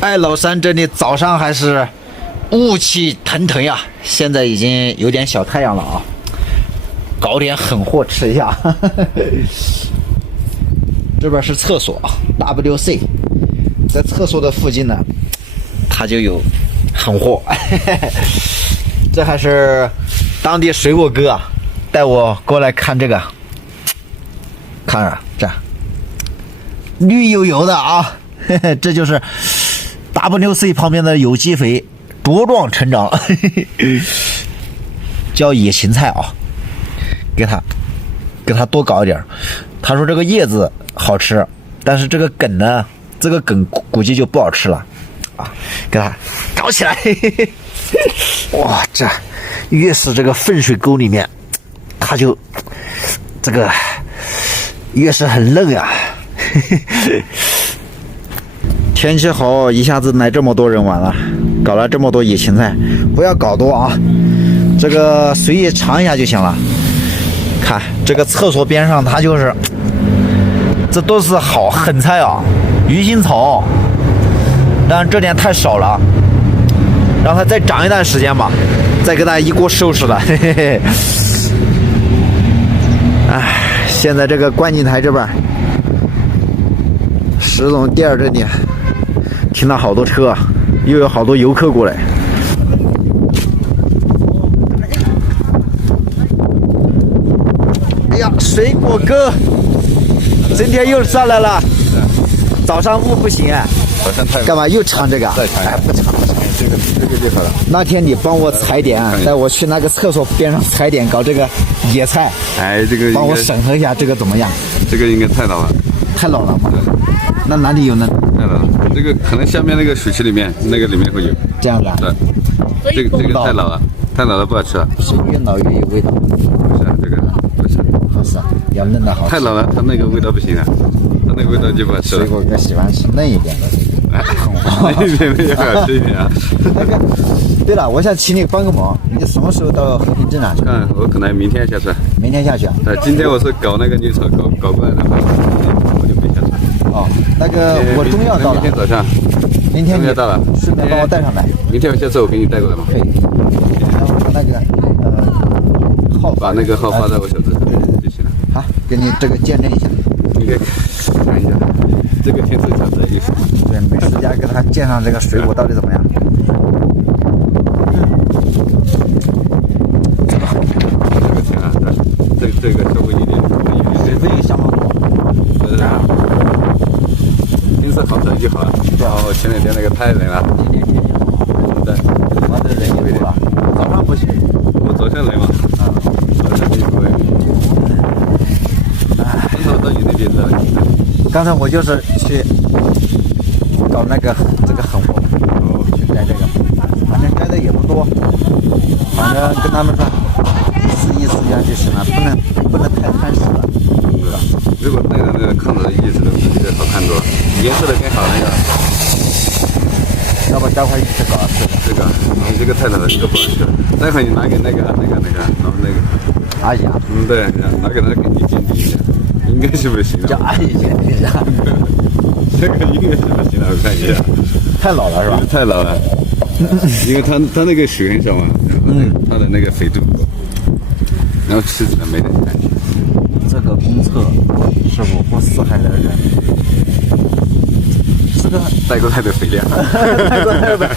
哎，老山这里早上还是雾气腾腾呀，现在已经有点小太阳了啊，搞点狠货吃一下。这边是厕所 WC， 在厕所的附近呢，它就有狠货。这还是当地水果哥啊，带我过来看这个，看着这绿油油的啊，这就是 WC 旁边的有机肥茁壮成长，叫野芹菜啊，给它多搞一点。他说这个叶子好吃，但是这个梗呢，这个梗估计就不好吃了啊，给它搞起来。哇，这越是这个粪水沟里面，它就这个越是很嫩呀。天气好，一下子来这么多人玩了，搞了这么多野芹菜，不要搞多啊，这个随意尝一下就行了。看这个厕所边上，它就是这都是好狠菜啊，鱼腥草，但这点太少了，让它再长一段时间吧，再给它一锅收拾了。嘿嘿嘿。哎，现在这个观景台这边，石总店这里停了好多车，又有好多游客过来。哎呀，水果哥今天又上来了，早上雾不行哎，早上太干嘛又尝这个？再尝，哎，不尝。这个就好了。那天你帮我踩点，带我去那个厕所边上踩点搞这个野菜，哎，这个帮我审核一下这个怎么样？这个应该太老了，太老了吗？那哪里有呢？太老了。这个可能下面那个水池里面那个里面会有。这样的啊？对，这个太老了，太老了不好吃了。是越老越有味道。不是这个不是，不是，要嫩的好吃。太老了，它那个味道不行啊，它那个味道就不好吃了。水果哥喜欢吃嫩一点的。那一点也好吃一点啊。那个，对了，我想请你帮个忙，你什么时候到和平镇啊？看我可能明天下去。明天下去啊？对，今天我是搞那个绿草搞过来的，我就没下去。哦，那个我中药到了。明天早上。明天中药到了，顺便帮我带上来。明天我下次我给你带过来嘛。可以。然后把那个号把那个号发在我手指上就行了。好，给你这个见证一下。你可以看一下，这个天色小的意思。对，美食家给他介绍这个水果到底怎么样？这个甜啊，这个稍微有点水分也相当多。天色好转就好了。然后前两天那个太冷了。对，我这人也多了，早上不行。我早上来嘛。早上就不会。刚才到有点热。刚才我就是去搞那个这个狠活，去摘这个，反正摘的也不多，反正跟他们说意思一下就行了，不能太贪食了，是吧？如果那个看着的意思的，这个好看多，颜色的更好那个。要不待会儿一起搞吃的。这个，你这个太老了，这个不好吃了。待会儿你拿给那个，然后那个阿姨啊？对，拿给他给你鉴定一下，应该是不行的。叫阿姨鉴定一下。这个应该是不行的，我看一下。太老了是吧？太老了，因为它那个水很少嘛，然后它的那个肥度不够，然后吃起来没得感觉。这个公厕是我国四海的人，这个带过来的肥料，带过来的，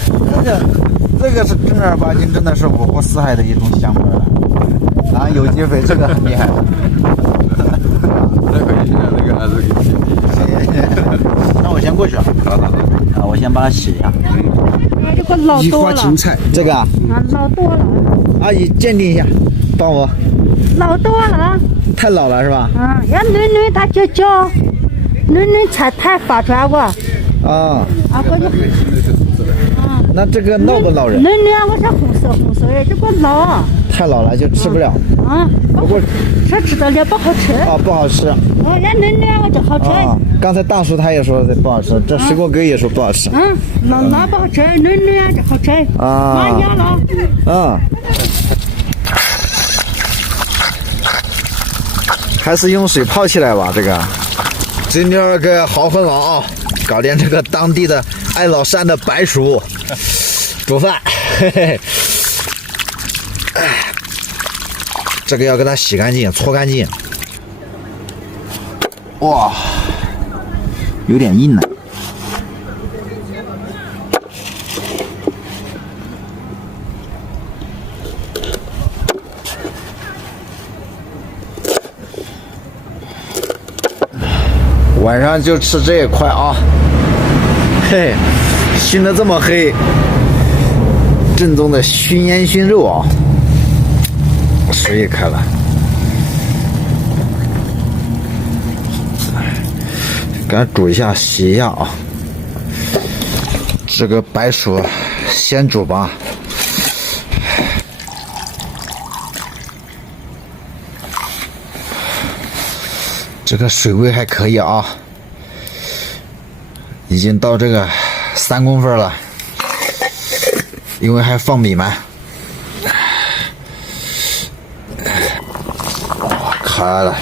这个是正儿八经，真的是我国四海的一种香味了。啊，有机肥这个很厉害。待会一下那个还是给你鉴定一下。那我先过去了。好。啊，我先帮他洗一下。这个老多了，这个啊，老多了，阿姨鉴定一下，帮我。老多了。太老了是吧？要嫩嫩它就叫嫩嫩才太发出来过。啊，过去。那这个闹不闹人？嫩嫩我是红色的，这个老。太老了就吃不了。不过吃的了不好吃。不好吃。要嫩嫩我就好吃。刚才大叔他也说不好吃，这水果哥也说不好吃。老不好吃，嫩嫩就好吃。慢点了。还是用水泡起来吧，这个今天给好很了啊，搞点这个当地的爱老山的白薯煮饭，嘿嘿。这个要给它洗干净、搓干净。哇，有点硬呢。晚上就吃这一块啊，嘿，熏得这么黑，正宗的熏烟熏肉啊，水也开了，给它煮一下，洗一下啊。这个白薯先煮吧。这个水位还可以啊，已经到这个3公分了，因为还放米嘛。开了，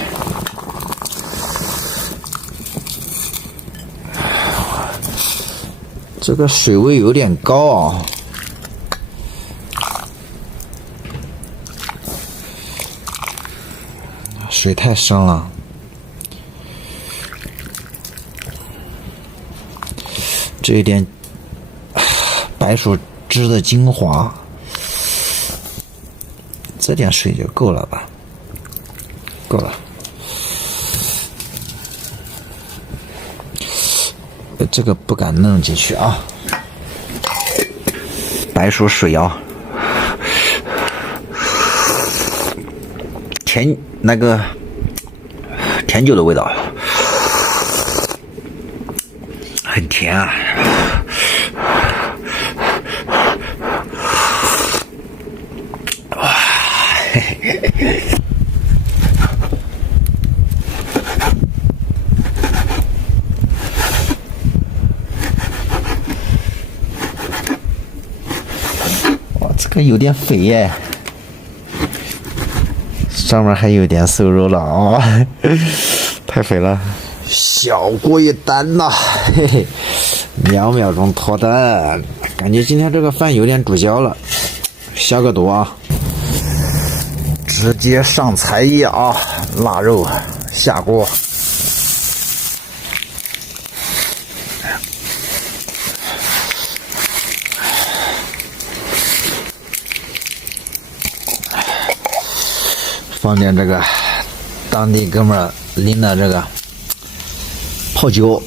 这个水位有点高啊。水太深了。这一点白薯汁的精华，这点水就够了吧？够了。这个不敢弄进去啊。白薯水啊，甜酒的味道，很甜啊。这个有点肥耶，上面还有点瘦肉了啊、太肥了。小过一单呐、嘿嘿，2秒钟脱单，感觉今天这个饭有点煮焦了，消个毒啊。直接上菜叶啊，腊肉下锅。放点这个当地哥们儿拎的这个泡椒，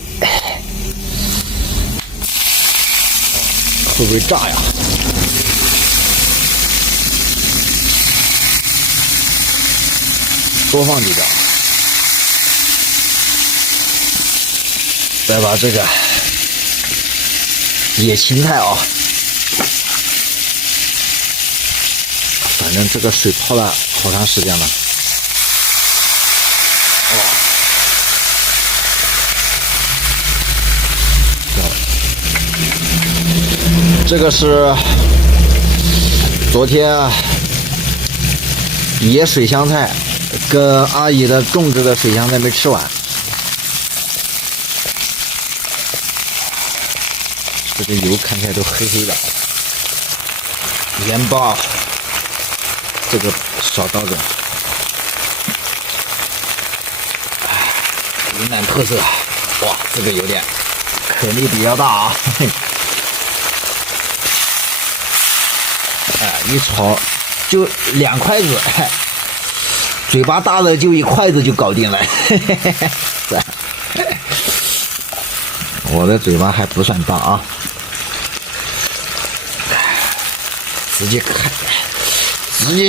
会不会炸呀？多放几个，再把这个野芹菜啊，反正这个水泡了好长时间了。这个是昨天野水香菜跟阿姨的种植的水香菜没吃完，这个油看起来都黑黑的。盐巴，这个少倒点。云南特色，哇，这个有点颗粒比较大啊。一炒就2筷子，嘴巴大的就1筷子就搞定了。我的嘴巴还不算大啊，直接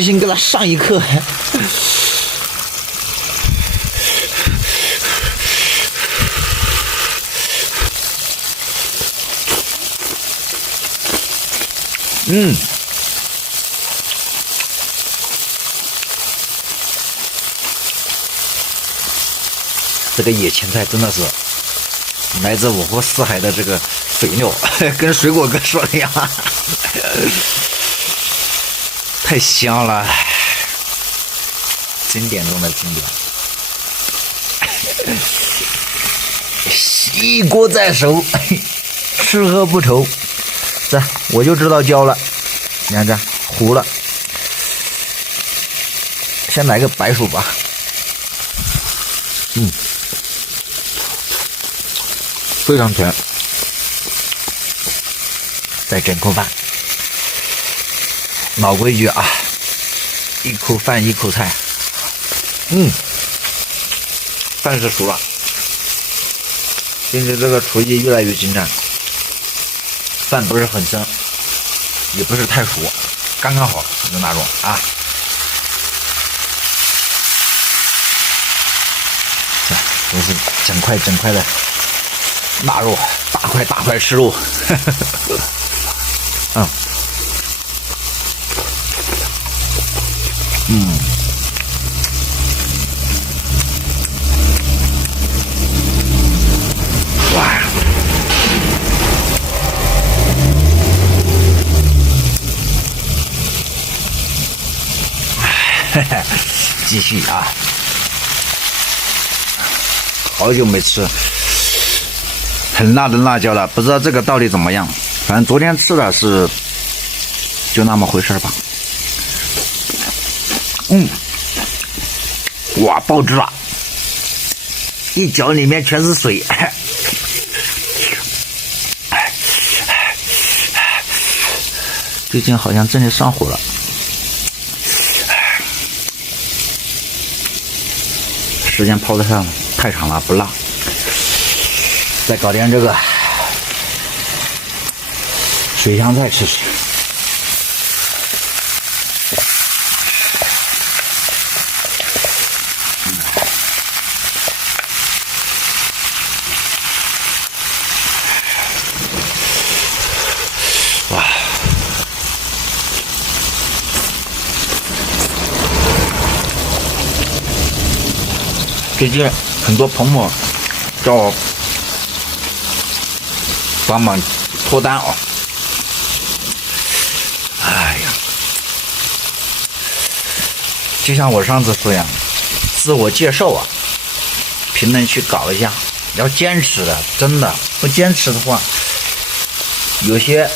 先给它上一课。这个野芹菜真的是来自五湖四海的这个肥料，跟水果哥说的一样，太香了，经典中的经典。一锅在手，吃喝不愁。这我就知道焦了，你看这糊了。先来个白薯吧，非常甜。再整口饭，老规矩啊，一口饭一口菜。饭是熟了，并且这个厨艺越来越精湛，饭不是很生，也不是太熟，刚刚好的那种啊。这都是整块整块的腊肉，大块大块吃肉。哇！继续啊！好久没吃很辣的辣椒了，不知道这个到底怎么样。反正昨天吃的是就那么回事吧。哇，爆汁了！一嚼里面全是水。最近好像真的上火了。时间泡在上太长了，不辣。再搞点这个水香菜吃吃。哇！最近很多朋友叫我帮忙脱单啊！哎呀，就像我上次说一样，自我介绍啊，评论区搞一下，要坚持的，真的不坚持的话，有些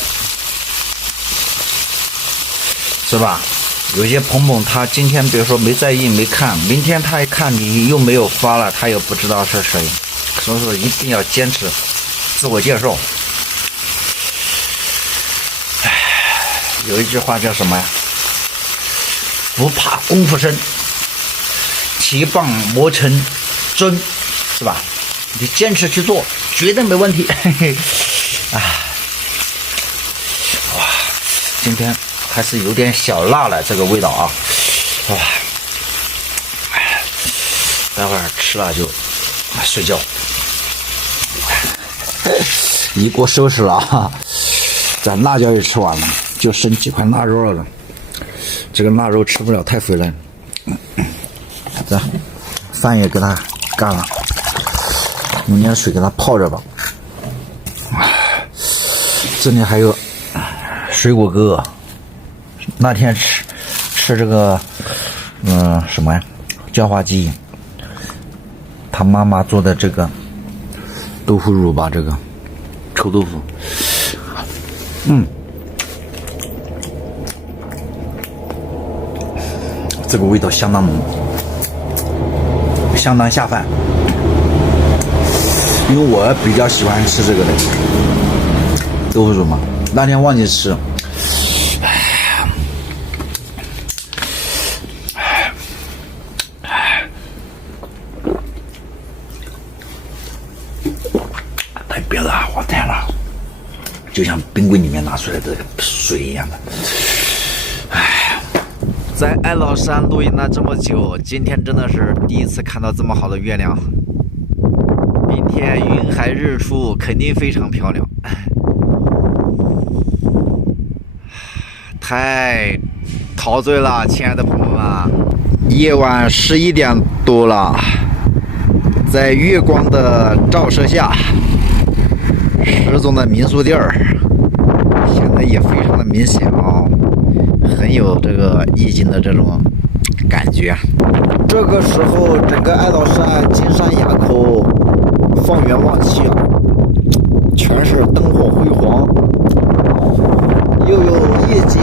是吧？有些朋友他今天比如说没在意没看，明天他一看你又没有发了，他又不知道是谁，所以说一定要坚持自我介绍。有一句话叫什么呀？不怕功夫深，铁棒磨成针，是吧？你坚持去做，绝对没问题。哇，今天还是有点小辣了，这个味道啊！哇，待会儿吃了就睡觉。一锅收拾了啊！咱辣椒也吃完了，就剩几块腊肉了。这个腊肉吃不了太肥了。这饭也给它干了，用点水给它泡着吧。这里还有水果哥，那天吃这个什么呀，叫花鸡，他妈妈做的这个豆腐乳吧，这个臭豆腐，这个味道相当浓，相当下饭。因为我比较喜欢吃这个的豆腐乳嘛，那天忘记吃。太憋了，我天了，就像冰柜里面拿出来的水一样的。在爱老山露营了这么久，今天真的是第一次看到这么好的月亮。明天云海日出，肯定非常漂亮。太陶醉了，亲爱的朋友们！夜晚11点多了，在月光的照射下，10种的民宿地儿显得也非常的明显啊，很有这个意境的这种感觉。这个时候，整个爱岛山金山垭口放眼望去啊，全是灯火辉煌，又有夜景，